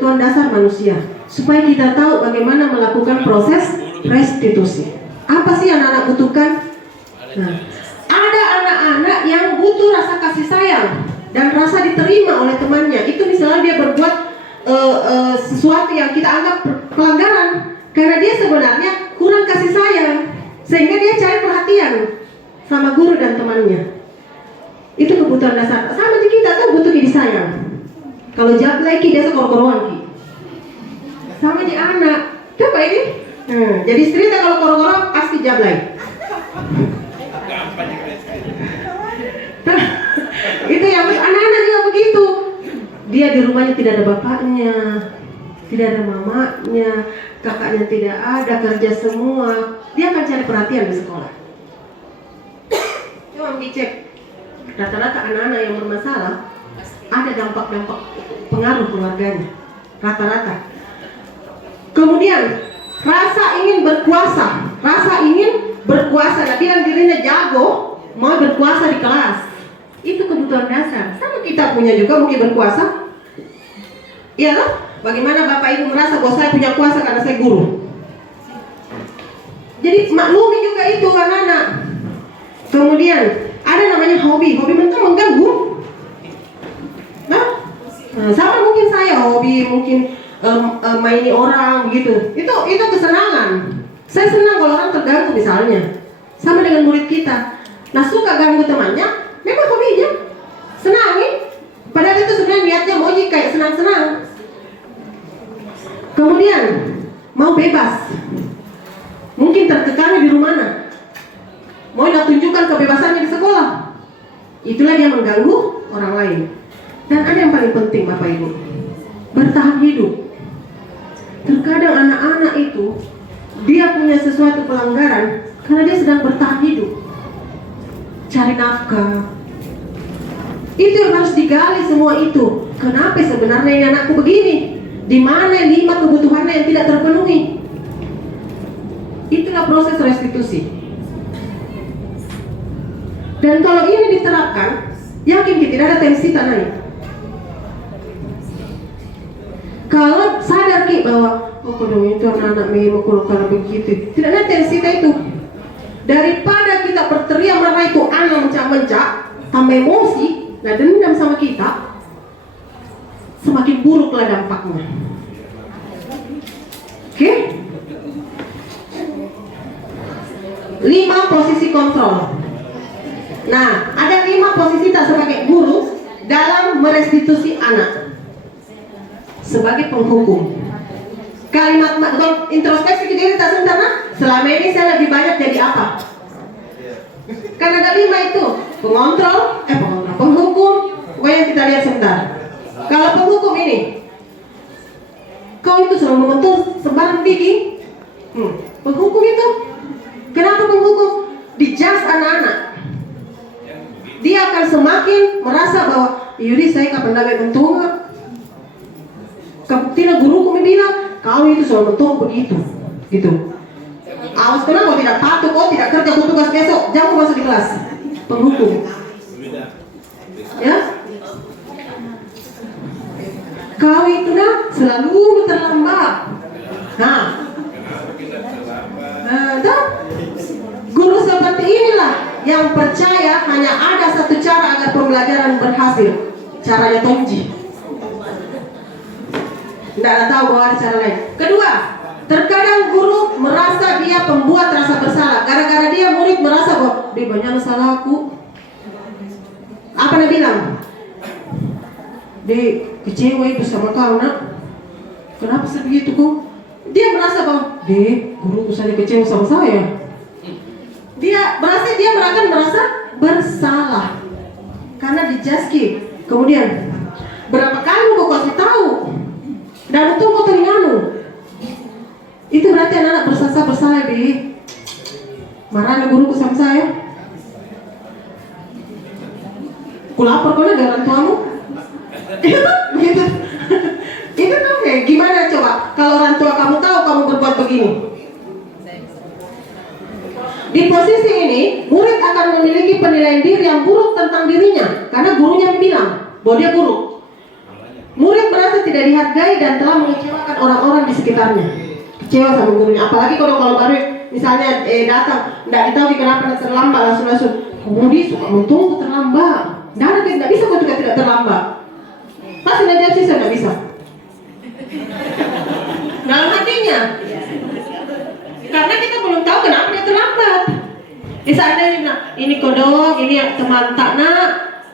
kebutuhan dasar manusia, supaya kita tahu bagaimana melakukan proses restitusi. Apa sih yang anak butuhkan? Nah, ada anak-anak yang butuh rasa kasih sayang dan rasa diterima oleh temannya. Itu misalnya dia berbuat sesuatu yang kita anggap pelanggaran, karena dia sebenarnya kurang kasih sayang, sehingga dia cari perhatian sama guru dan temannya. Itu kebutuhan dasar. Sama di kita tuh butuh disayang. Kalau jablay ki dia sekor-koruan ki. Sama di anak. Coba ini. Jadi cerita kalau koro-koro pasti jablay. Itu yang anak-anak juga begitu. Dia di rumahnya tidak ada bapaknya, tidak ada mamanya, kakaknya tidak ada, kerja semua. Dia akan cari perhatian di sekolah. Coba dicek. Rata-rata anak-anak yang bermasalah ada dampak-dampak pengaruh keluarganya. Rata-rata. Kemudian rasa ingin berkuasa. Nah, bilang dirinya jago, mau berkuasa di kelas. Itu kebutuhan dasar. Sama kita punya juga mungkin berkuasa. Iya loh. Bagaimana bapak ibu merasa bahwa saya punya kuasa karena saya guru. Jadi maklumi juga itu anak-anak. Kemudian ada namanya hobi mentah mengganggu. Nah, sama mungkin saya hobi mungkin maini orang begitu. Itu kesenangan. Saya senang kalau orang terganggu misalnya. Sama dengan murid kita. Nah, suka ganggu temannya, memang hobinya. Senangi. Padahal itu sebenarnya niatnya mau kayak senang-senang. Kemudian mau bebas. Mungkin terkekang di rumah. Mau nak tunjukkan kebebasannya di sekolah. Itulah dia mengganggu orang lain. Dan ada yang paling penting Bapak Ibu, bertahan hidup. Terkadang anak-anak itu dia punya sesuatu pelanggaran karena dia sedang bertahan hidup, cari nafkah. Itu yang harus digali semua itu. Kenapa sebenarnya ini anakku begini? Di mana 5 kebutuhannya yang tidak terpenuhi? Itulah proses restitusi. Dan kalau ini diterapkan, yakin tidak ada tensi tanah. Kalau sadar ki bahwa kalau itu anak-anak memang kalau begitu, tidak ada tensi itu. Daripada kita berteriak marah itu anak mencak-mencak, tambah emosi, nah dendam sama kita, semakin buruklah dampaknya. Oke? 5 posisi kontrol. Nah, ada 5 posisi tak sebagai guru dalam merestitusi anak. Sebagai penghukum. Kalimat introspeksi diri tak sebentar, selama ini saya lebih banyak jadi apa? Karena ada 5 itu. Penghukum. Pokoknya kita lihat sebentar. Kalau penghukum ini, kau itu selalu membentuk sembarang tinggi. Penghukum itu, kenapa penghukum? Dijudge anak-anak. Dia akan semakin merasa bahwa Yudi saya kapan dapat bentuk. Tidak guruku bilang kau itu selalu bentuk begitu, gitu. Awas kau tidak patuh, kau tidak kerja, kau tugas besok, jangan masuk di kelas. Penghukum. Ya? Kau itu selalu terlambat. Nah, guru seperti inilah yang percaya hanya ada satu cara agar pembelajaran berhasil. Caranya Tongji. Tidak tahu bahwa ada cara lain. Kedua, terkadang guru merasa dia pembuat rasa bersalah. Gara-gara dia murid merasa bahwa dia banyak salahku. Apa dia bilang? Dia kecewa itu sama kau nak. Kenapa sebegitu kok? Dia merasa bahwa guruku saja kecewa sama saya. Dia merasa bersalah karena dijaski. Kemudian berapa kali kau kasih tahu dan itu kau teringanu. Itu berarti anak bersalah marahnya guruku sama saya. Kulapor kau dengan orang tuamu. Gitu. Itu tuh gimana coba kalau orang tua kamu tahu kamu berbuat begini. Di posisi ini, murid akan memiliki penilaian diri yang buruk tentang dirinya karena gurunya bilang bahwa dia buruk. Murid merasa tidak dihargai dan telah mengecewakan orang-orang di sekitarnya. Kecewa sama gurunya. Apalagi kalau baru misalnya datang, tidak ditahu kenapa terlambat, langsung Budi suka tunggu terlambat. Tidak bisa kau juga tidak terlambat. Pasti nanti sih tidak bisa. Dalam hatinya. Karena kita belum tahu kenapa dia terlambat. Misalnya ini kodok, ini teman tak nak.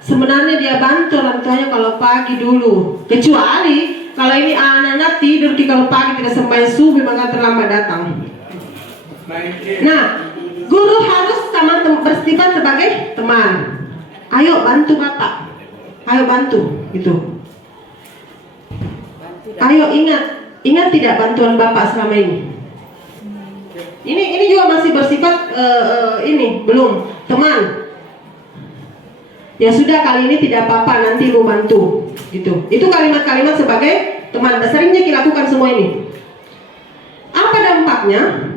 Sebenarnya dia bantu orang tuanya kalau pagi dulu. Kecuali kalau ini anak-anak tidur kalau pagi tidak sembahyang subuh maka terlambat datang. Nah, guru harus sama bersifat sebagai teman. Ayo bantu bapak. Ayo bantu gitu. Ayo ingat tidak bantuan bapak selama ini. Ini juga masih bersifat ini belum teman. Ya sudah kali ini tidak apa-apa nanti ibu bantu gitu. Itu kalimat-kalimat sebagai teman. Seringnya dilakukan semua ini. Apa dampaknya?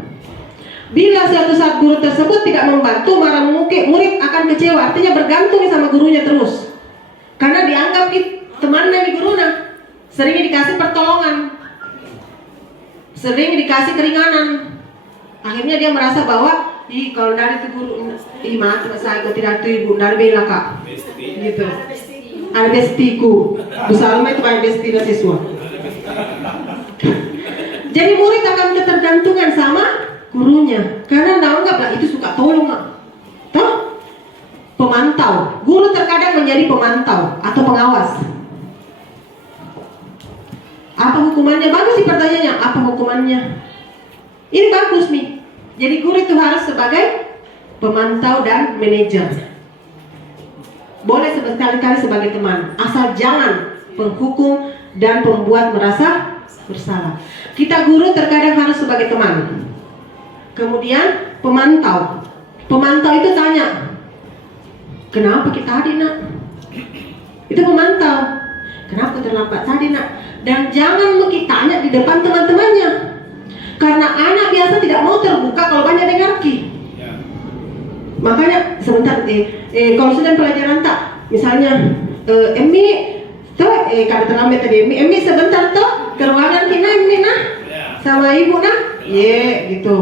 Bila suatu saat guru tersebut tidak membantu, maka murid akan kecewa. Artinya bergantung sama gurunya terus. Karena dianggap teman dari gurunya. Sering dikasih pertolongan, sering dikasih keringanan. Akhirnya dia merasa bahwa kalau dari itu guru, maaf saya kok tidak itu ibu, dari bela kak gitu. Ada bestiku Busalma itu banyak besti dan siswa. Jadi murid akan ketergantungan sama gurunya. Karena anggaplah itu suka tolong toh? Pemantau. Guru terkadang menjadi pemantau atau pengawas. Apa hukumannya? Bagus sih pertanyaannya. Apa hukumannya? Ini bagus nih. Jadi guru itu harus sebagai pemantau dan manajer. Boleh sekali-kali sebagai teman, asal jangan penghukum dan pembuat merasa bersalah. Kita guru terkadang harus sebagai teman. Kemudian pemantau. Pemantau itu tanya, kenapa kita tadi nak? Itu pemantau. Kenapa terlambat tadi nak? Dan jangan kita tanya di depan teman-temannya. Karena anak biasa tidak mau terbuka kalau banyak dengarki. Makanya sebentar kalau sedang pelajaran tak, misalnya Emi tuh kada terlambat tadi Emi sebentar tuh ke ruangan kita Emi nah sama ibu nah, gitu.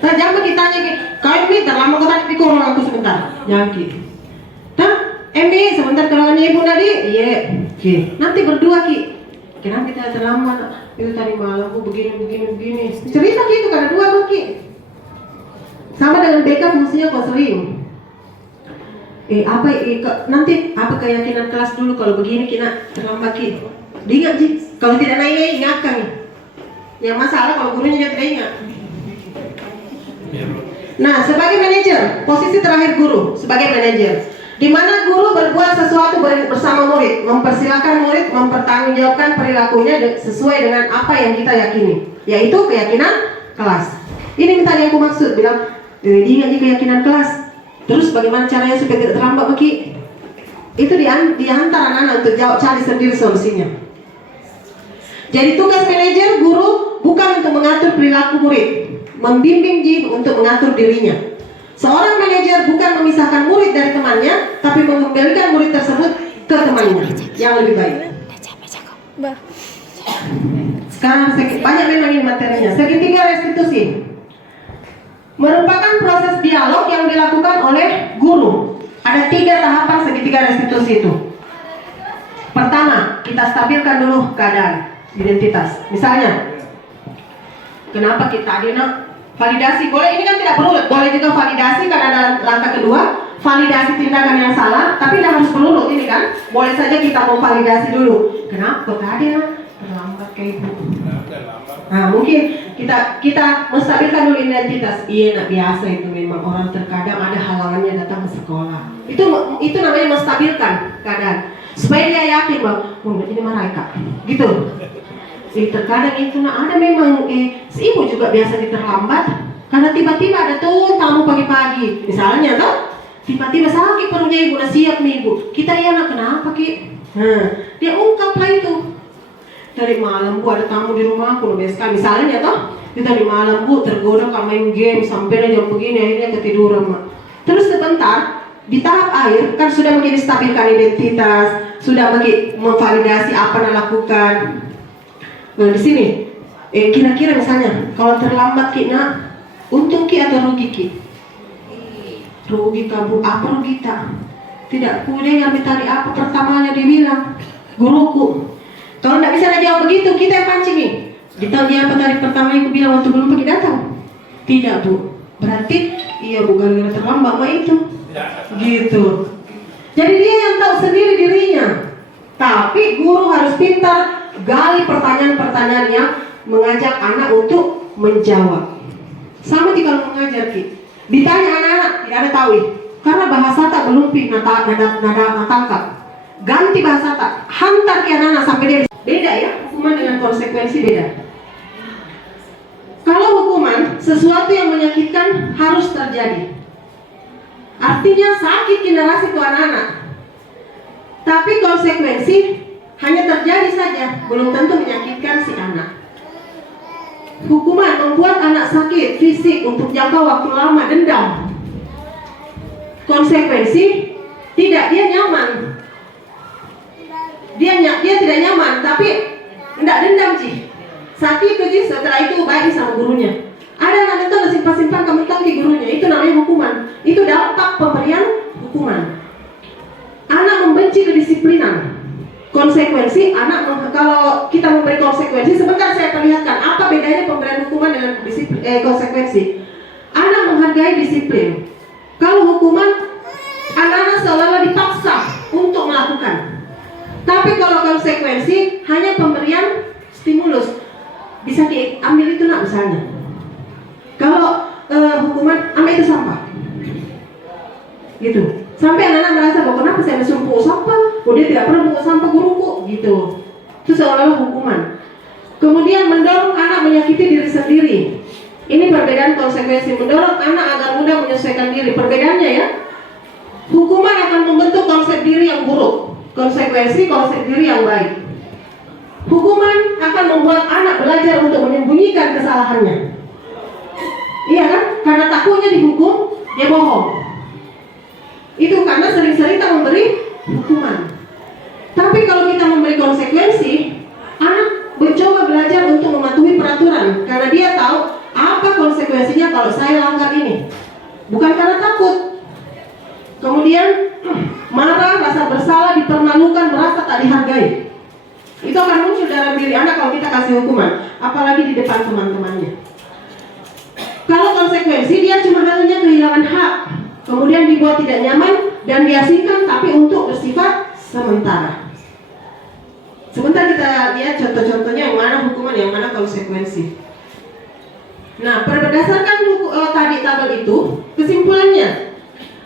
Nah jangan ditanya kau Emi terlambat kau tadi di ruangan aku sebentar, jangan ki. Nah Emi sebentar ke ruangan ibu nadi, ki. Nanti berdua ki. Kenapa kita terlambat? Itu tadi malam aku begini. Cerita gitu karena dua ki. Sama dengan BK fungsinya kok sering. Nanti apa keyakinan kelas dulu kalau begini kita terlambat ki. Diingat sih. Kalau tidak naik ingatkan. Yang masalah kalau gurunya dia tidak ingat. Nah, sebagai manajer, posisi terakhir guru sebagai manajer, di mana guru berbuat sesuatu bersama murid, mempersilakan murid mempertanggungjawabkan perilakunya sesuai dengan apa yang kita yakini, yaitu keyakinan kelas. Ini tadi yang aku maksud, bilang ingat keyakinan kelas. Terus bagaimana caranya supaya tidak terlambat bagi? Itu diantar anak-anak untuk cari sendiri solusinya. Jadi tugas manajer guru bukan untuk mengatur perilaku murid, membimbing untuk mengatur dirinya. Seorang manajer bukan memisahkan murid dari temannya, tapi mengembalikan murid tersebut ke temannya yang lebih baik. Sekarang banyak memang ini materinya. Segitiga restitusi merupakan proses dialog yang dilakukan oleh guru. Ada 3 tahapan segitiga restitusi itu. Pertama, kita stabilkan dulu keadaan identitas. Misalnya, kenapa kita adina validasi? Boleh, ini kan tidak berurut. Boleh juga validasi karena ada langkah kedua, validasi tindakan yang salah, tapi tidak harus berurut ini kan. Boleh saja kita mau validasi dulu. Kenapa tadi terlambat kayak ibu? Nah, mungkin kita menstabilkan dulu identitas. Iya, nak biasa itu memang orang terkadang ada halangannya datang ke sekolah. Itu namanya menstabilkan keadaan. Supaya dia yakin bahwa ini mereka gitu. Terkadang itu ada memang si ibu juga biasanya terlambat karena tiba-tiba ada tuh tamu pagi-pagi. Misalnya toh tiba-tiba sakit perutnya ibu, udah siap nih ibu. Kita anak kenapa ki? Dia ungkaplah itu. Dari malam bu ada tamu di rumahku biasa misalnya toh itu dari malam bu tergoda main game sampai jam begini akhirnya ketiduran mak. Terus sebentar di tahap akhir kan sudah begini stabilkan identitas, sudah begini memvalidasi apa yang lakukan. Nah di sini, kira-kira misalnya kalau terlambat Ki nak, untung Ki atau rugi Ki? Rugi kamu, apa rugi tak? Tidak kudengar yang tadi apa pertamanya dibilang guruku. Kalau tidak bisa jawab begitu, kita yang pancing nih. Ditahu dia apa tadi pertama yang aku bilang waktu belum pergi datang? Tidak Bu, berarti iya Bu gara-gara terlambat mah itu. Gitu. Jadi dia yang tahu sendiri dirinya. Tapi guru harus pintar gali pertanyaan-pertanyaan yang mengajak anak untuk menjawab. Sama jika kalau mengajar Ki. Ditanya anak-anak tidak ada tahu, karena bahasa tak belum nada tangkap. Ganti bahasa tak, hantar ke anak-anak sampai dia beda ya, hukuman dengan konsekuensi beda. Kalau hukuman, sesuatu yang menyakitkan harus terjadi. Artinya sakit generasi ke anak-anak. Tapi konsekuensi hanya terjadi saja, belum tentu menyakitkan si anak. Hukuman membuat anak sakit fisik untuk jangka waktu lama, dendam. Konsekuensi tidak, dia nyaman. Dia tidak nyaman, tapi tidak dendam sih. Saat itu sih, setelah itu baik sama gurunya. Ada anak itu simpan-simpan kamu tahu di gurunya, itu namanya hukuman. Itu dampak pemberian hukuman. Anak membenci kedisiplinan. Konsekuensi anak kalau kita memberi konsekuensi, sebentar saya perlihatkan apa bedanya pemberian hukuman dengan konsekuensi. Anak menghargai disiplin. Kalau hukuman, anak-anak seolah-olah dipaksa untuk melakukan. Tapi kalau konsekuensi hanya pemberian stimulus, bisa diambil itu nak misalnya. Kalau hukuman, ambil itu sampah, gitu. Sampai anak-anak merasa bahwa kenapa saya disuruh pungut sampah, dia tidak pernah pungut sampah guruku, gitu. Itu seolah-olah hukuman. Kemudian mendorong anak menyakiti diri sendiri. Ini perbedaan konsekuensi, mendorong anak agar mudah menyesuaikan diri. Perbedaannya ya, hukuman akan membentuk konsep diri yang buruk, konsekuensi konsep diri yang baik. Hukuman akan membuat anak belajar untuk menyembunyikan kesalahannya. Iya kan? Karena takutnya dihukum, dia bohong. Itu karena sering-sering kita memberi hukuman. Tapi kalau kita memberi konsekuensi, anak mencoba belajar untuk mematuhi peraturan, karena dia tahu apa konsekuensinya kalau saya langgar ini. Bukan karena takut. Kemudian marah, rasa bersalah, dipermalukan, merasa tak dihargai. Itu akan muncul dalam diri anak kalau kita kasih hukuman, apalagi di depan teman-temannya. Kalau konsekuensi, dia cuma hanya kehilangan hak, kemudian dibuat tidak nyaman dan diasingkan, tapi untuk bersifat sementara. Sebentar kita lihat contoh-contohnya, yang mana hukuman, yang mana konsekuensi. Nah, berdasarkan tadi tabel itu, kesimpulannya,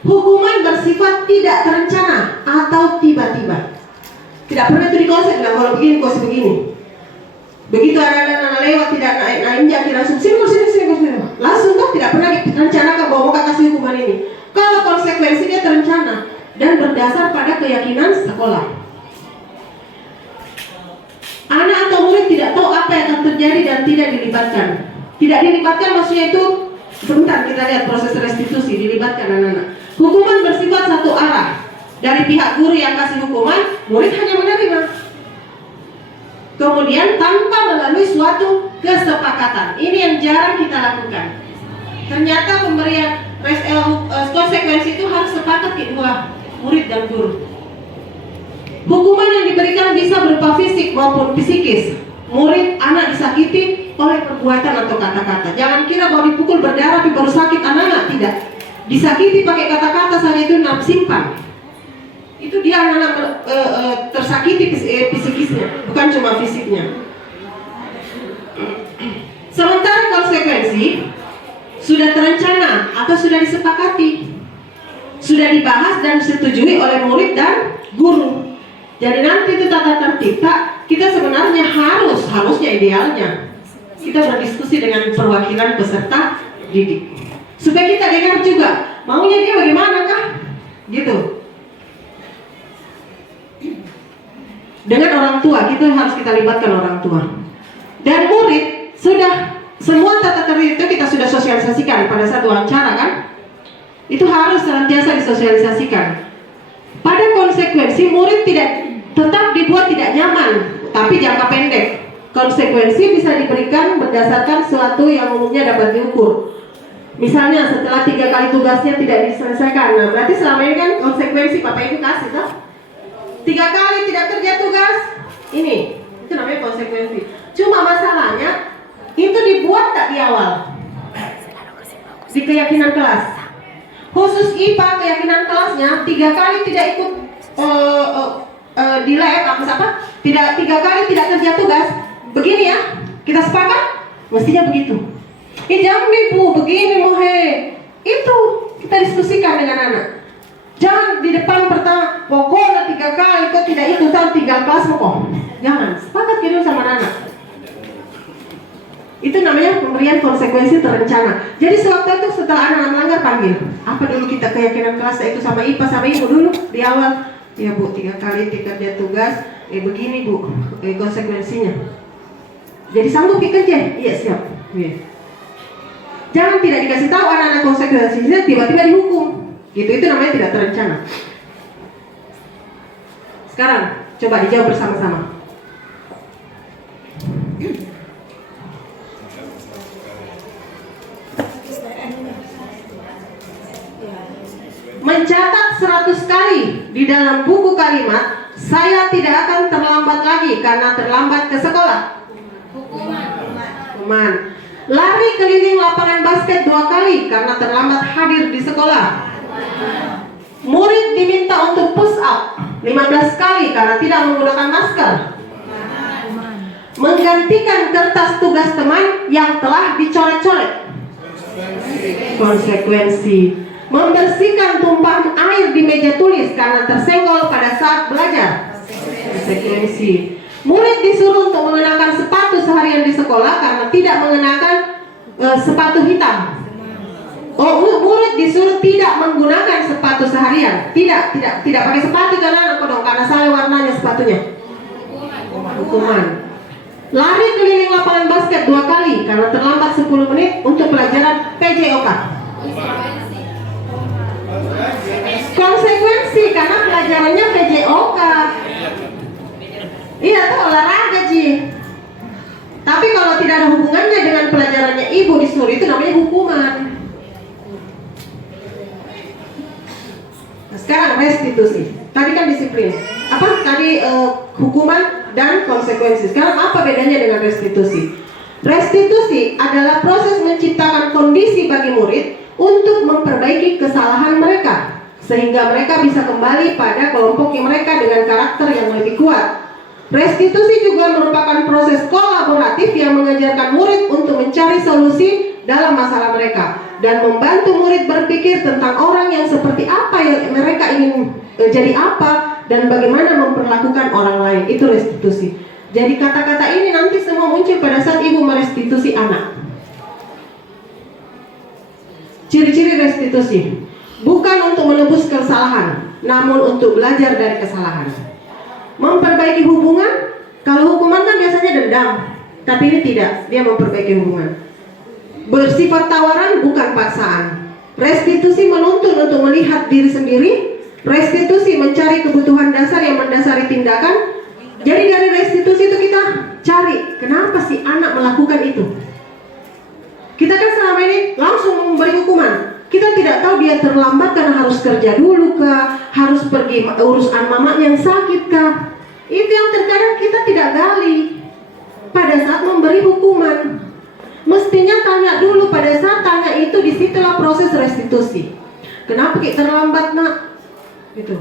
hukuman bersifat tidak terencana atau tiba-tiba. Tidak pernah itu dikonsep, kalau begini, konsep begini. Begitu anak-anak lewat, tidak naik jaki, langsung sini. Langsung tuh tidak pernah direncanakan bahwa mau kasih hukuman ini. Kalau konsekuensi dia terencana dan berdasar pada keyakinan sekolah. Anak atau murid tidak tahu apa yang akan terjadi dan tidak dilibatkan. Tidak dilibatkan maksudnya itu, sebentar kita lihat proses restitusi, dilibatkan anak-anak. Hukuman bersifat satu arah. Dari pihak guru yang kasih hukuman, murid hanya menerima. Kemudian tanpa melalui suatu kesepakatan. Ini yang jarang kita lakukan. Ternyata pemberian konsekuensi itu harus sepakat kedua murid dan guru. Hukuman yang diberikan bisa berupa fisik maupun psikis. Murid, anak disakiti oleh perbuatan atau kata-kata. Jangan kira bahwa dipukul berdarah tapi baru sakit anak-anak, tidak. Disakiti pakai kata-kata saja itu simpan. Itu dia anak-anak tersakiti psikisnya, bukan cuma fisiknya. Sementara konsekuensi sudah terencana atau sudah disepakati, sudah dibahas dan disetujui oleh murid dan guru. Jadi nanti itu tata tertib, kita sebenarnya harusnya idealnya kita berdiskusi dengan perwakilan peserta didik, supaya kita dengar juga maunya dia bagaimanakah, gitu. Dengan orang tua, kita harus kita libatkan orang tua. Dan murid sudah semua tata tertib itu kita sudah sosialisasikan pada saat wawancara kan. Itu harus senantiasa disosialisasikan. Pada konsekuensi, murid tetap dibuat tidak nyaman, tapi jangka pendek. Konsekuensi bisa diberikan berdasarkan sesuatu yang umumnya dapat diukur. Misalnya setelah 3 kali tugasnya tidak diselesaikan, nah berarti selama ini kan konsekuensi Bapak Ibu kasih toh? 3 kali tidak kerja tugas, ini itu namanya konsekuensi. Cuma masalahnya itu dibuat tak di awal di keyakinan kelas. Khusus IPA keyakinan kelasnya 3 kali tidak ikut di lab tidak 3 kali tidak kerja tugas. Begini ya, kita sepakat mestinya begitu. Jangan ibu begini mohe. Itu kita diskusikan dengan anak. Jangan di depan pertama pokoknya 3 kali kok tidak ikut tinggal kelas pokok. Jangan, sepakat gitu sama anak. Itu namanya pemberian konsekuensi terencana. Jadi sewaktu itu setelah anak melanggar panggil. Apa dulu kita keyakinan kelas itu sama IPA sama ibu dulu di awal. Ya bu, 3 kali tidak kerja tugas. Begini bu, konsekuensinya. Jadi sanggup kerja? Iya siap. Jangan tidak dikasih tahu anak-anak konsekuensinya tiba-tiba dihukum. Gitu, itu namanya tidak terencana. Sekarang coba dijawab bersama-sama. Mencatat 100 kali di dalam buku kalimat, saya tidak akan terlambat lagi karena terlambat ke sekolah. Hukuman. Lari keliling lapangan basket 2 kali karena terlambat hadir di sekolah. Murid diminta untuk push up 15 kali karena tidak menggunakan masker. Menggantikan kertas tugas teman yang telah dicoret-coret. Konsekuensi. Membersihkan tumpahan air di meja tulis karena tersenggol pada saat belajar. Konsekuensi. Murid disuruh untuk mengenakan sepatu seharian di sekolah karena tidak mengenakan sepatu hitam. Murid disuruh tidak menggunakan sepatu seharian. Tidak pakai sepatu karena salah warnanya sepatunya. Hukuman. Lari keliling lapangan basket 2 kali karena terlambat 10 menit untuk pelajaran PJOK. Konsekuensi karena pelajarannya PJOK. Iya tuh olahraga Ji. Tapi kalau tidak ada hubungannya dengan pelajarannya ibu disuruh, itu namanya hukuman. Nah, sekarang restitusi. Tadi kan disiplin. Hukuman dan konsekuensi. Sekarang apa bedanya dengan restitusi? Restitusi adalah proses menciptakan kondisi bagi murid untuk memperbaiki kesalahan mereka, sehingga mereka bisa kembali pada kelompok mereka dengan karakter yang lebih kuat. Restitusi juga merupakan proses kolaboratif yang mengajarkan murid untuk mencari solusi dalam masalah mereka dan membantu murid berpikir tentang orang yang seperti apa yang mereka ingin jadi apa dan bagaimana memperlakukan orang lain. Itu restitusi. Jadi kata-kata ini nanti semua muncul pada saat ibu merestitusi anak. Ciri-ciri restitusi bukan untuk menebus kesalahan, namun untuk belajar dari kesalahan. Memperbaiki hubungan. Kalau hukuman kan biasanya dendam, tapi ini tidak, dia memperbaiki hubungan. Bersifat tawaran bukan paksaan. Restitusi menuntun untuk melihat diri sendiri. Restitusi mencari kebutuhan dasar yang mendasari tindakan. Jadi dari restitusi itu kita cari kenapa sih anak melakukan itu. Kita kan selama ini langsung memberi hukuman. Kita tidak tahu dia terlambat karena harus kerja dulu kah, harus pergi urusan mamanya yang sakit kah. Itu yang terkadang kita tidak gali pada saat memberi hukuman. Mestinya tanya dulu. Pada saat tanya itu, disitulah proses restitusi. Kenapa kita terlambat nak? Gitu.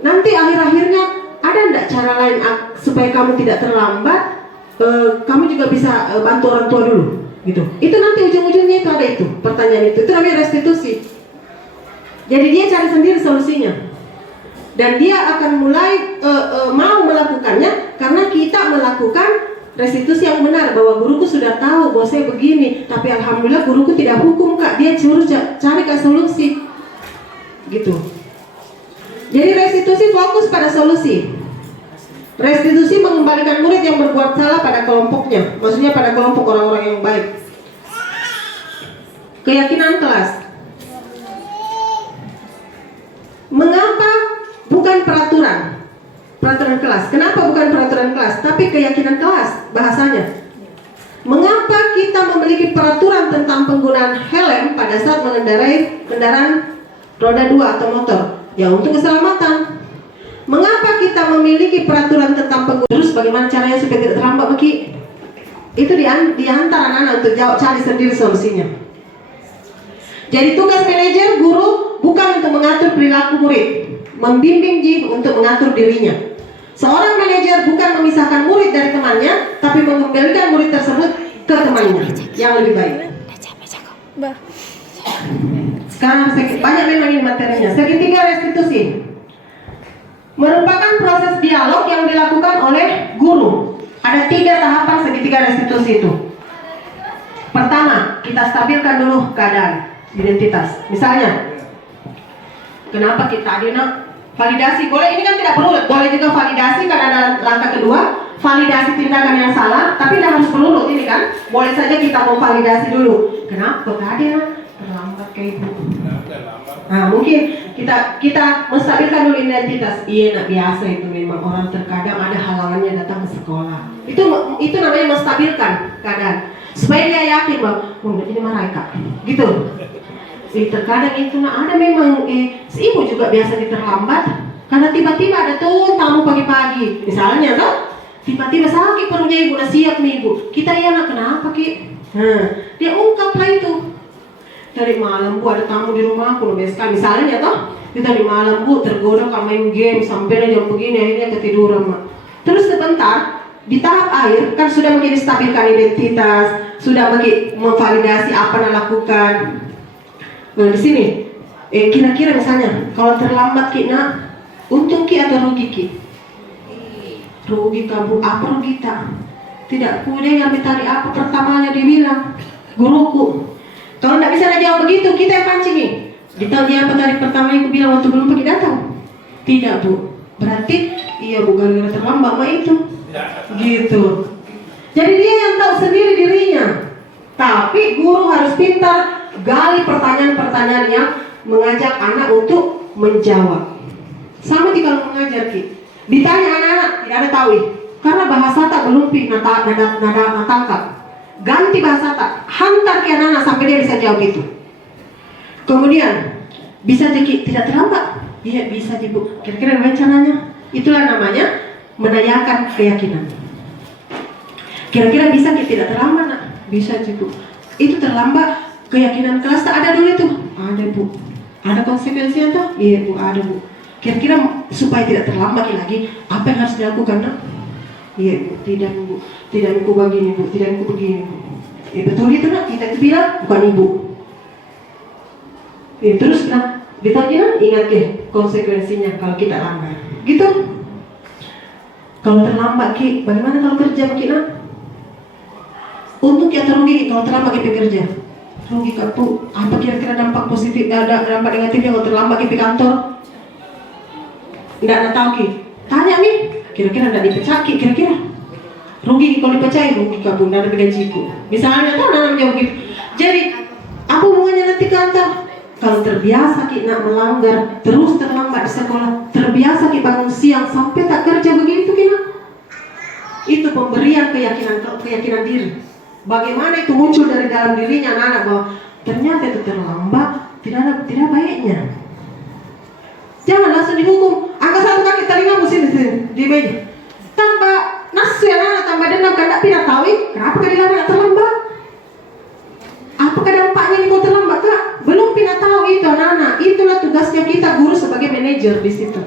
Nanti akhir-akhirnya ada enggak cara lain supaya kamu tidak terlambat? Kamu juga bisa bantu orang tua dulu. Gitu. Itu nanti ujung-ujungnya itu ada itu pertanyaan itu namanya restitusi. Jadi dia cari sendiri solusinya dan dia akan mulai mau melakukannya karena kita melakukan restitusi yang benar bahwa guruku sudah tahu bahwa saya begini, tapi alhamdulillah guruku tidak hukum kak, dia suruh cari ke solusi gitu. Jadi restitusi fokus pada solusi. Restitusi mengembalikan murid yang berbuat salah pada kelompoknya, maksudnya pada kelompok orang-orang yang baik. Keyakinan kelas. Mengapa bukan peraturan kelas? Kenapa bukan peraturan kelas, tapi keyakinan kelas bahasanya? Mengapa kita memiliki peraturan tentang penggunaan helm pada saat mengendarai kendaraan roda 2 atau motor? Ya, untuk keselamatan. Mengapa kita memiliki peraturan tentang penggunaan? Terus bagaimana caranya supaya tidak terlambat, Maki? Itu diantar anak-anak untuk jawab, cari sendiri solusinya. Jadi tugas manajer guru bukan untuk mengatur perilaku murid, membimbing Ji untuk mengatur dirinya. Seorang manajer bukan memisahkan murid dari temannya, tapi mengembalikan murid tersebut ke temannya yang lebih baik. Sekarang banyak memang ini materinya. Segitiga restitusi merupakan proses dialog yang dilakukan oleh guru. Ada 3 tahapan segitiga restitusi itu. Pertama, kita stabilkan dulu keadaan identitas. Misalnya, kenapa kita adina validasi? Boleh, ini kan tidak berurut. Boleh juga validasi kan ada langkah kedua, validasi tindakan yang salah, tapi tidak harus berurut ini kan. Boleh saja kita mau validasi dulu. Kenapa adina terlambat kayak ibu? Nah, mungkin kita menstabilkan dulu identitas. Iya, nak biasa itu memang orang terkadang ada halangannya datang ke sekolah. Itu namanya menstabilkan keadaan. Supaya dia yakin bahwa ini marah kak, gitu. Terkadang itu ada memang si ibu juga biasanya terlambat karena tiba-tiba ada tuh tamu pagi-pagi, misalnya tuh tiba-tiba sakit perutnya ibu, udah siap nih ibu. Kita ya nak kenapa ki? Dia ungkap lah itu. Dari malam bu ada tamu di rumahku, misalnya toh. Kita di malam bu tergoda kan main game sampai jam begini akhirnya ketiduran mak. Terus sebentar di tahap akhir kan sudah begini stabilkan identitas, sudah begini memvalidasi apa yang lakukan. Nah di sini, kira-kira misalnya kalau terlambat ki nak, untung ki atau rugi ki? Rugi kamu, apa rugi tak? Tidak kude yang tadi apa pertamanya dibilang guruku. Kalau tidak bisa jawab begitu, kita yang pancing nih. Ditanya apa tadi pertama yang aku bilang waktu belum pergi datang? Tidak bu, berarti iya bu gara-gara terlambat mah itu. Gitu. Jadi dia yang tahu sendiri dirinya. Tapi guru harus pintar gali pertanyaan-pertanyaan yang mengajak anak untuk menjawab. Sama di kalau mengajar ki, ditanya anak-anak tidak ada tahu, karena bahasa tak belum nada tangkap. Ganti bahasa tak, hantar ke anak-anak sampai dia bisa jawab itu. Kemudian bisa jadi tidak terlambat, iya bisa ibu. Kira-kira bagaimana caranya? Itulah namanya menanyakan keyakinan. Kira-kira bisa tidak terlambat nak? Bisa ibu. Itu terlambat. Keyakinan kelas tak ada dulu itu? Ada bu. Ada konsekuensinya tuh? Iya bu, ada bu. Kira-kira supaya tidak terlambat lagi, apa yang harus dilakukan nak? Iya bu, tidak bu. Tidak ibu begini bu, tidak ibu begini bu. Ya betul itu nak, kita itu bilang bukan ibu. Ya terus nak, ditanya ingat ke konsekuensinya kalau kita lambat. Gitu. Kalau terlambat ki, bagaimana kalau kerja ki nak? Untung kita rugi kalau terlambat kita kerja. Rugi kan bu, apa kira-kira dampak positif, ada dampak negatifnya kalau terlambat ke kantor? Nggak tahu ki. Tanya nih, kira-kira nggak dipecat ki, kira-kira rugi kalau dipecat, rugi kan bu, nggak ada gajiku. Misalnya tuh namanya begitu. Jadi apa hubungannya nanti kantor? Kalau terbiasa ki nak melanggar, terus terlambat di sekolah, terbiasa ki bangun siang sampai tak kerja begitu ki nak. Itu pemberian keyakinan diri. Bagaimana itu muncul dari dalam dirinya anak-anak bahwa ternyata itu terlambat tidak baiknya. Jangan langsung dihukum. Angkat satu kaki telinga musim di meja. Tambah nasu yang anak tambah dendam kan tidak tahu kenapa kalian anak terlambat. Apakah dampaknya ini kau terlambat kak? Belum tidak tahu itu anak-anak. Itulah tugasnya kita guru sebagai manajer di situ.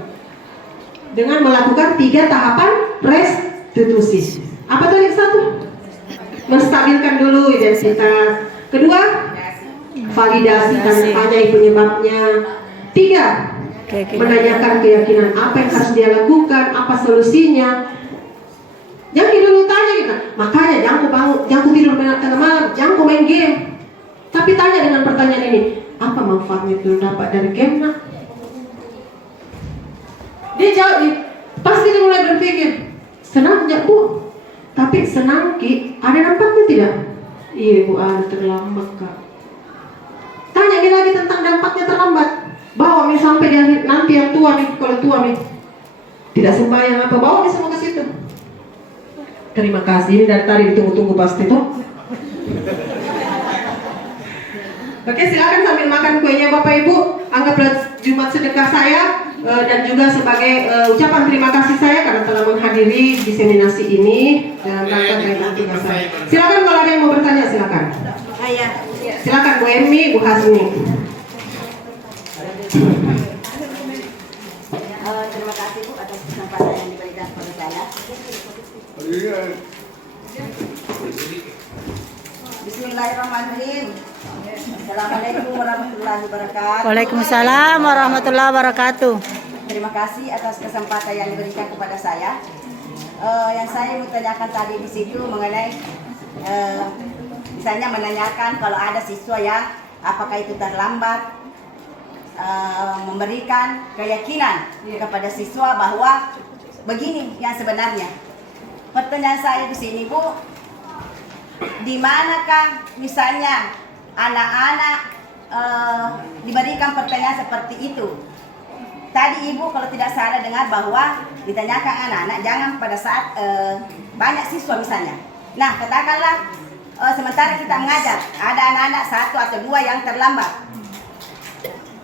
Dengan melakukan 3 tahapan restitusi. Apa tadi satu? Menstabilkan dulu identitas. Kedua, validasi tanya penyebabnya. 3, menanyakan keyakinan apa yang harus dia lakukan, apa solusinya. Jangan dulu tanya kita. Makanya jangan ku tidur tengah malam, jangan ku main game. Tapi tanya dengan pertanyaan ini, apa manfaatnya itu dapat dari game nak? Dia jawab, pasti dia mulai berpikir, senang enggak bu? Tapi senang ki, ada dampaknya tidak? Iya bu, ada terlambat kak. Tanya dia lagi tentang dampaknya terlambat. bawa nih sampai di akhir nanti yang tua nih, kalau tua nih tidak sembahyang apa, bawa nih semua ke situ. Terima kasih, ini dari tadi ditunggu-tunggu pasti tuh. Oke, silakan sambil makan kuenya Bapak Ibu. Anggaplah Jumat sedekah saya dan juga sebagai ucapan terima kasih saya karena telah menghadiri diseminasi ini dalam rangka kaitan tugas saya. Silakan kalau ada yang mau bertanya, silakan. Silakan Bu Emi, Bu Hasmi. Terima kasih Bu atas kesempatan yang diberikan kepada saya. Bismillahirrahmanirrahim. Assalamualaikum warahmatullahi wabarakatuh. Waalaikumsalam warahmatullahi wabarakatuh. Terima kasih atas kesempatan yang diberikan kepada saya. Yang saya mau tanyakan tadi di situ mengenai misalnya menanyakan kalau ada siswa yang apakah itu terlambat memberikan keyakinan kepada siswa bahwa begini yang sebenarnya. Pertanyaan saya di sini Bu, di manakah misalnya anak-anak diberikan pertanyaan seperti itu? Tadi Ibu kalau tidak salah dengar bahwa ditanyakan anak-anak jangan pada saat banyak siswa misalnya. Nah katakanlah sementara kita mengajar ada anak-anak 1 atau 2 yang terlambat.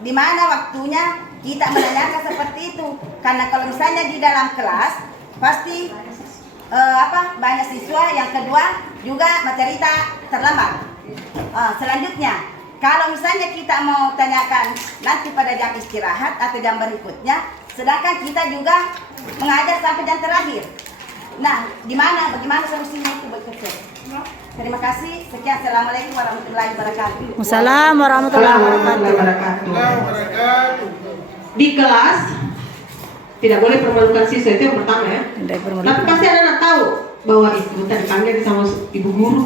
Di mana waktunya kita menanyakan seperti itu? Karena kalau misalnya di dalam kelas pasti banyak siswa, yang kedua juga mencerita terlambat. Selanjutnya, kalau misalnya kita mau tanyakan nanti pada jam istirahat atau jam berikutnya, sedangkan kita juga mengajar sampai jam terakhir. Nah, bagaimana solusinya itu begitu? Terima kasih. Sekian. Assalamualaikum warahmatullahi wabarakatuh. Waalaikumsalam warahmatullahi wabarakatuh. Di kelas tidak boleh permalukan siswa, itu yang pertama ya. Tapi pasti anak-anak tahu bahwa itu tadi dipanggil sama ibu guru.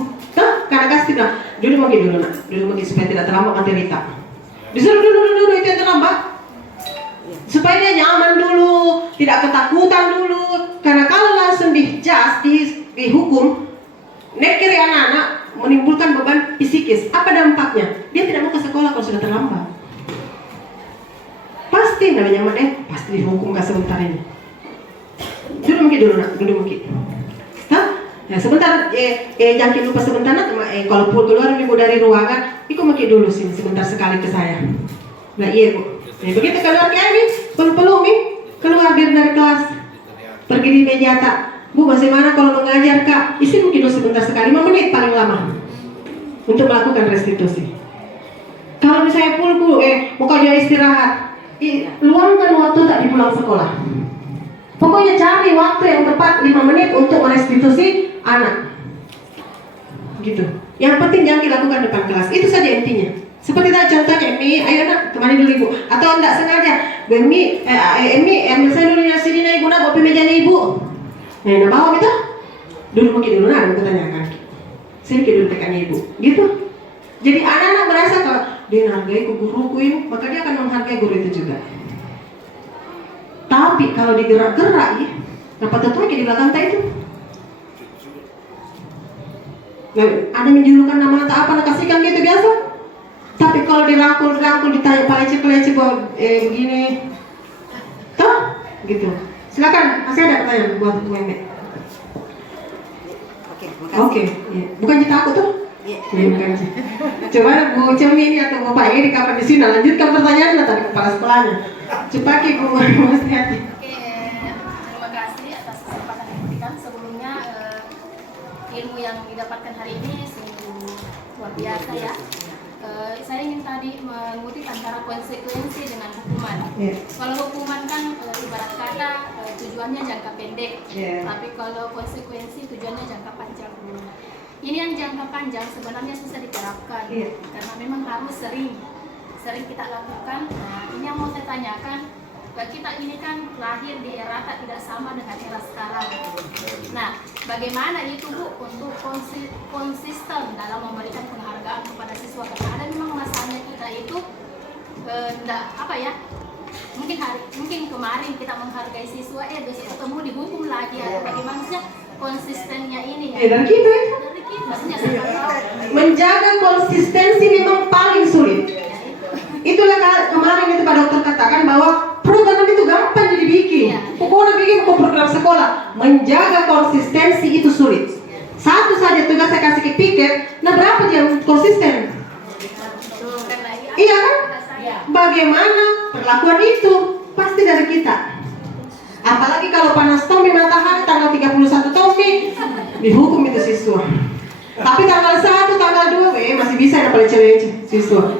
Karena kasih bilang, dulu lagi supaya tidak terlambat materita. Disuruh dulu itu yang terlambat. Supaya dia nyaman dulu, tidak ketakutan dulu. Karena kalau langsung dihukum, nekir anak-anak menimbulkan beban psikis. Apa dampaknya? Dia tidak mau ke sekolah kalau sudah terlambat. Pasti namanya pasti dihukum ke sebentar ini. Dulu mungkin. Ya sebentar, jangan lupa sebentar kalau keluar ibu dari ruangan, ibu mungkin dulu sini sebentar sekali ke saya. Nah iya Bu. Nah, begitu keluar ini, perlu keluar dari kelas, pergi di meja tak. Bu, bagaimana kalau mengajar Kak? Isi mungkin dulu sebentar sekali, 5 menit paling lama untuk melakukan restitusi. Kalau misalnya Bu, bukan dia istirahat, luangkan waktu tak di pulang sekolah. Pokoknya cari waktu yang tepat 5 menit untuk merestitusi anak. Gitu. Yang penting jangan dilakukan depan kelas. Itu saja intinya. Seperti tadi contohnya, ayo nak, temani dulu Ibu. Atau enggak sengaja, Emi, ambil saya dulu yang sini Ibu nak, bawa meja Ibu. Nah, bawa gitu. Dulu mungkin dulu nak, aku tanyakan. Sini dulu tekannya Ibu. Gitu. Jadi anak-anak merasa kalau dia menghargai guruku ini, maka dia akan menghargai guru itu juga. Tapi kalau digerak-gerak ya, dapat tentu aja di belakang itu. Nah, ada menjulukan nama tak apa nak kasihkan gitu biasa. Tapi kalau dirangkul ditanya pelece begini, toh gitu. Silakan, masih ada pertanyaan buat Bu Emek. Oke, ya. Bukan cerita aku tuh. Iya, bukan. Coba Bu Cemi ini atau Bapak ini di kamar di sini lanjutkan pertanyaan tadi kepala sekolahnya. Coba Bu Mas hati. Terima kasih atas kesempatan yang diberikan. Sebelumnya ilmu yang didapatkan hari ini sungguh luar biasa ya. Saya ingin tadi mengutip antara konsekuensi dengan hukuman. Kalau hukuman kan ibarat kata tujuannya jangka pendek, tapi kalau konsekuensi tujuannya jangka panjang. Ini yang jangka panjang sebenarnya susah diterapkan karena memang harus sering kita lakukan. Nah, ini yang mau saya tanyakan, kita ini kan lahir di era tidak sama dengan era sekarang. Nah, bagaimana itu Bu untuk konsisten dalam memberikan penghargaan kepada siswa? Karena ada memang masanya kita itu mungkin kemarin kita menghargai siswa, besok ketemu dihukum lagi. Bagaimana sih konsistennya ini? Dari kita itu. Maksudnya menjaga konsistensi memang paling sulit. Itulah kemarin itu Pak Dokter katakan bahwa program itu gampang dibikin. Pokoknya bikin program sekolah, menjaga konsistensi itu sulit. Satu saja tugas saya kasih ke piket, nah berapa dia konsisten? Iya kan? Bagaimana perlakuan itu? Pasti dari kita. Apalagi kalau panas Tommy matahari tanggal 31 Tommy dihukum itu siswa. Tapi tanggal 1, tanggal 2 masih bisa dapat cewek siswa.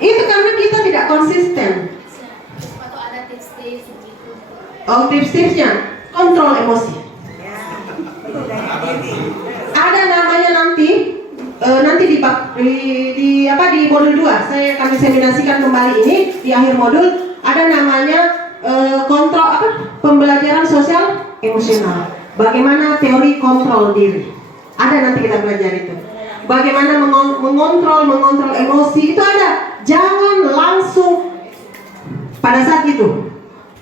Itu karena kita tidak konsisten. Atau ada tips-tips gitu. Oh, tips-tipsnya kontrol emosi. Ada namanya nanti di modul 2 kami seminasikan kembali ini di akhir modul ada namanya kontrol pembelajaran sosial emosional. Bagaimana teori kontrol diri. Ada nanti kita belajar itu. Bagaimana mengontrol emosi itu ada. Jangan langsung pada saat itu.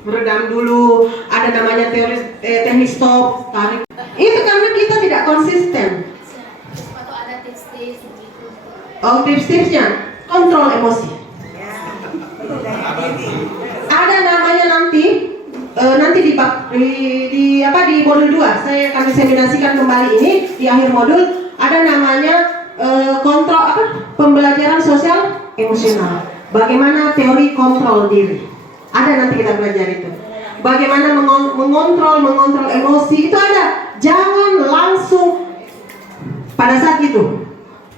Meredam dulu, ada namanya teori teknik stop, tarik. Itu karena kita tidak konsisten. Atau ada tips-tips gitu. Oh, tips-tipsnya kontrol emosi. Ada namanya nanti di modul 2 kami seminasikan kembali ini di akhir modul ada namanya kontrol pembelajaran sosial emosional. Bagaimana teori kontrol diri. Ada nanti kita belajar itu. Bagaimana mengontrol emosi itu ada. Jangan langsung pada saat itu.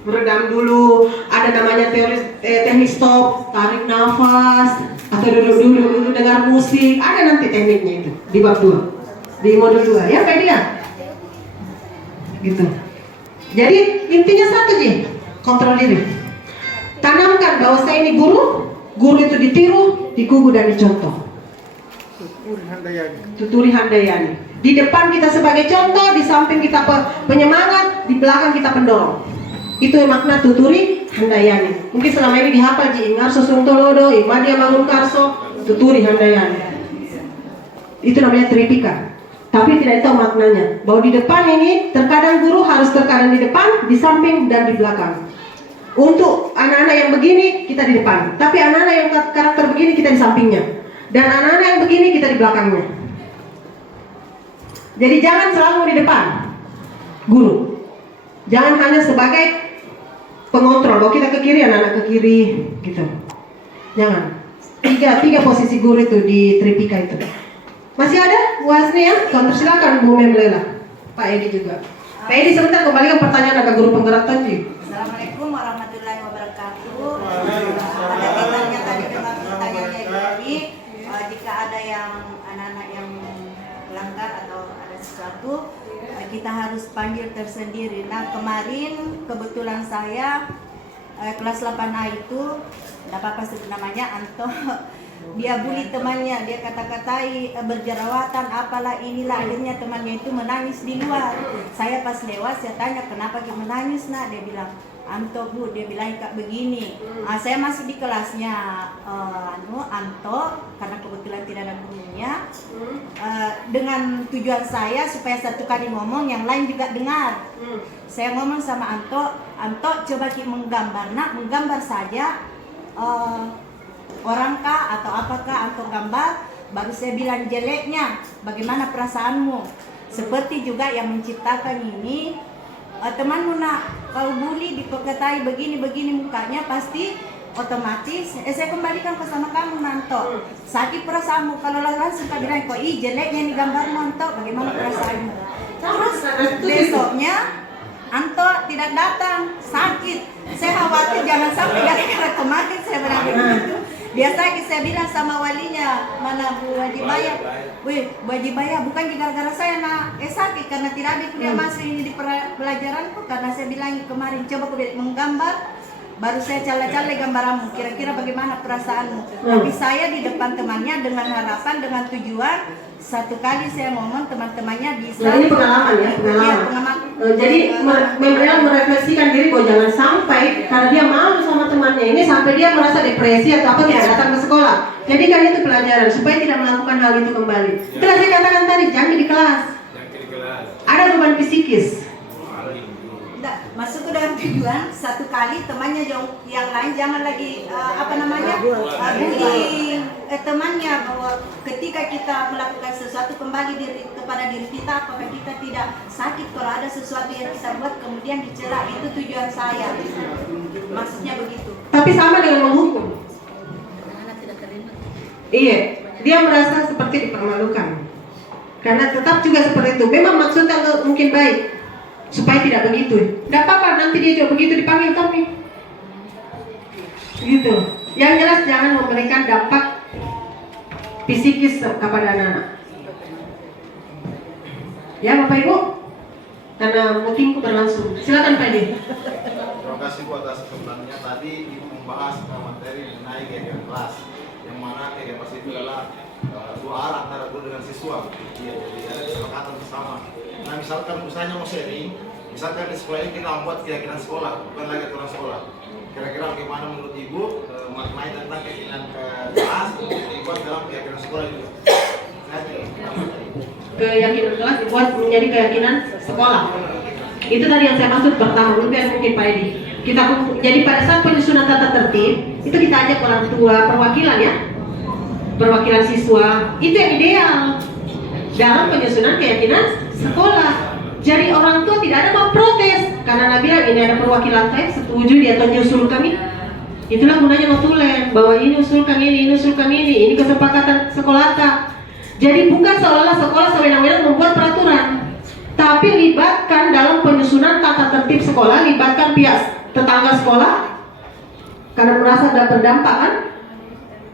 Meredam dulu, ada namanya teori teknik stop, tarik nafas, atau duduk dengar musik. Ada nanti tekniknya itu di bab 2, di modul 2 ya Pak Dia. Gitu. Jadi intinya satu aja, kontrol diri. Tanamkan bahwa saya ini guru itu ditiru, digugu dan dicontoh. Tuturi Handayani. Di depan kita sebagai contoh, di samping kita penyemangat, di belakang kita pendorong. Itu makna tuturi Handayani. Mungkin selama ini dihafal Ji Ingarso Sungtolodo, Imadia Mangunkarso, tuturi Handayani. Itu namanya Tripika. Tapi tidak tahu maknanya. Bahwa di depan ini terkadang guru harus terkadang di depan, di samping dan di belakang. Untuk anak-anak yang begini kita di depan, tapi anak-anak yang karakter begini kita di sampingnya, dan anak-anak yang begini kita di belakangnya. Jadi jangan selalu di depan, guru. Jangan hanya sebagai pengontrol. Bahwa kita ke kiri, anak-anak ke kiri, gitu. Jangan. Tiga posisi guru itu di Tripika itu. Masih ada Wasni ya? Silakan Bu Memlela, Pak Edi juga. Pak Edi sebentar kembalikan pertanyaan agak guru penggerak tadi. Assalamualaikum warahmatullahi wabarakatuh. Ada kaitannya tadi dengan pertanyaannya Ibu, jika ada yang anak-anak yang melanggar atau ada sesuatu, kita harus panggil tersendiri. Nah kemarin kebetulan saya kelas 8A itu, tidak apa-apa sebut namanya, Anto. Dia bully temannya, dia kata-katai berjerawatan, apalah inilah. Akhirnya temannya itu menangis di luar. Saya pas lewat, saya tanya kenapa dia menangis nak. Dia bilang, Anto Bu, dia bilang kak begini. Saya masih di kelasnya Anto, karena kebetulan tidak ada gurunya. Dengan tujuan saya supaya satu kali ngomong, yang lain juga dengar. Saya ngomong sama Anto, coba kita menggambar, nak menggambar saja. Orang kah atau apakah Anto gambar, baru saya bilang jeleknya, bagaimana perasaanmu. Seperti juga yang menciptakan ini, temanmu nak, kalau bully diperkatai begini mukanya, pasti otomatis saya kembalikan ke sama kamu Nanto. Sakit perasaanmu, kalau langsung kau bilang kok jeleknya nih gambarmu Anto, bagaimana perasaanmu. Terus besoknya Anto tidak datang, sakit. Saya khawatir jangan sampai gara-gara kemarin saya bilang begitu. Dia sakit, saya bilang sama walinya, mana Bu Wajibaya, wih Bu Wajibaya bukan gara-gara saya nak sakit, karena tidak ada kuliah masuk ini di pelajaranku, karena saya bilang kemarin coba aku menggambar, baru saya cala-cala gambaranmu, kira-kira bagaimana perasaanmu. Tapi saya di depan temannya dengan harapan, dengan tujuan, satu kali saya ngomong teman-temannya bisa. Nah, ini pengalaman ya, pengalaman. Jadi Membrial merefleksikan diri bahwa jangan sampai karena dia malu sama temannya ini sampai dia merasa depresi atau apa tidak datang ke sekolah. Jadi kan itu pelajaran supaya tidak melakukan hal itu kembali. Itulah saya katakan tadi, jangan di kelas. Ada beban psikis. Enggak, masuk ke dalam tujuan satu kali temannya yang lain jangan lagi bullying temannya, bahwa ketika kita melakukan sesuatu kembali kepada diri kita, apakah kita tidak sakit kalau ada sesuatu yang kita buat kemudian dicela. Itu tujuan saya, maksudnya begitu. Tapi sama dengan menghukum. Iya, dia merasa seperti dipermalukan. Karena tetap juga seperti itu. Memang maksudnya mungkin baik, supaya tidak begitu. Tidak apa-apa, nanti dia juga begitu dipanggil kami. Gitu. Yang jelas jangan memberikan dampak psikis kepada anak-anak. Ya Bapak Ibu, karena meetingku berlangsung. Silakan Pak Edi. Terima kasih Bu atas kebenarannya. Tadi Ibu membahas materi mengenai kegiatan kelas, yang mana kegiatan kelas itu adalah dua arah antara guru dengan siswa. Jadi ada kesepakatan bersama. Nah misalkan misalnya mau sharing, misalkan di sekolah ini kita membuat keyakinan sekolah, bukan lagi aturan sekolah. Kira-kira bagaimana menurut Ibu maknai tentang keyakinan kelas untuk dibuat dalam keyakinan sekolah itu? Keyakinan kelas dibuat menjadi keyakinan sekolah. Itu tadi yang saya maksud pertama, mungkin Pak Edi. Kita jadi pada saat penyusunan tata tertib itu kita ajak orang tua, perwakilan ya, perwakilan siswa. Itu yang ideal dalam penyusunan keyakinan sekolah. Jadi orang tua tidak ada mau protes karena Nabi bilang ini ada perwakilan saya setuju dia atau nyusulkan ini. Itulah gunanya notulen, bahwa ini usulkan ini usulkan ini kesepakatan sekolah. Jadi bukan seolah-olah sekolah sewenang-wenang membuat peraturan, tapi libatkan dalam penyusunan tata tertib sekolah, libatkan pihak tetangga sekolah karena merasa ada berdampak kan.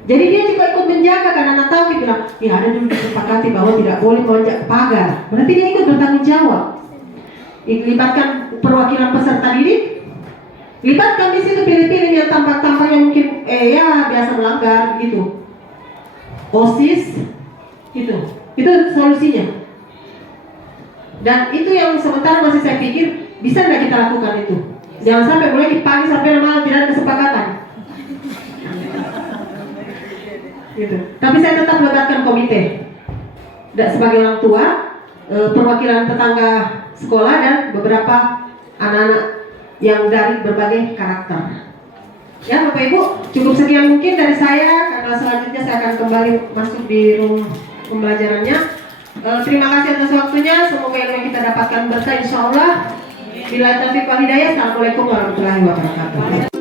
Jadi dia juga ikut menjaga karena anak tahu dia bilang, ya ada dulu disepakati bahwa tidak boleh menginjak pagar. Berarti dia ikut bertanggung jawab. Libatkan perwakilan peserta didik, libatkan di situ pilih-pilih yang tampak-tampaknya mungkin ya biasa melanggar gitu. OSIS itu solusinya. Dan itu yang sementara masih saya pikir bisa nggak kita lakukan itu. Jangan sampai mulai di pagi sampai malam tidak ada kesepakatan. Gitu. Tapi saya tetap melibatkan komite. Dan sebagai orang tua, perwakilan tetangga sekolah dan beberapa anak-anak yang dari berbagai karakter. Ya Bapak Ibu, cukup sekian mungkin dari saya karena selanjutnya saya akan kembali masuk di room pembelajarannya. Terima kasih atas waktunya. Semoga ilmu yang kita dapatkan berkah insyaallah. Bila taufiq wal hidayah. Assalamualaikum warahmatullahi wabarakatuh.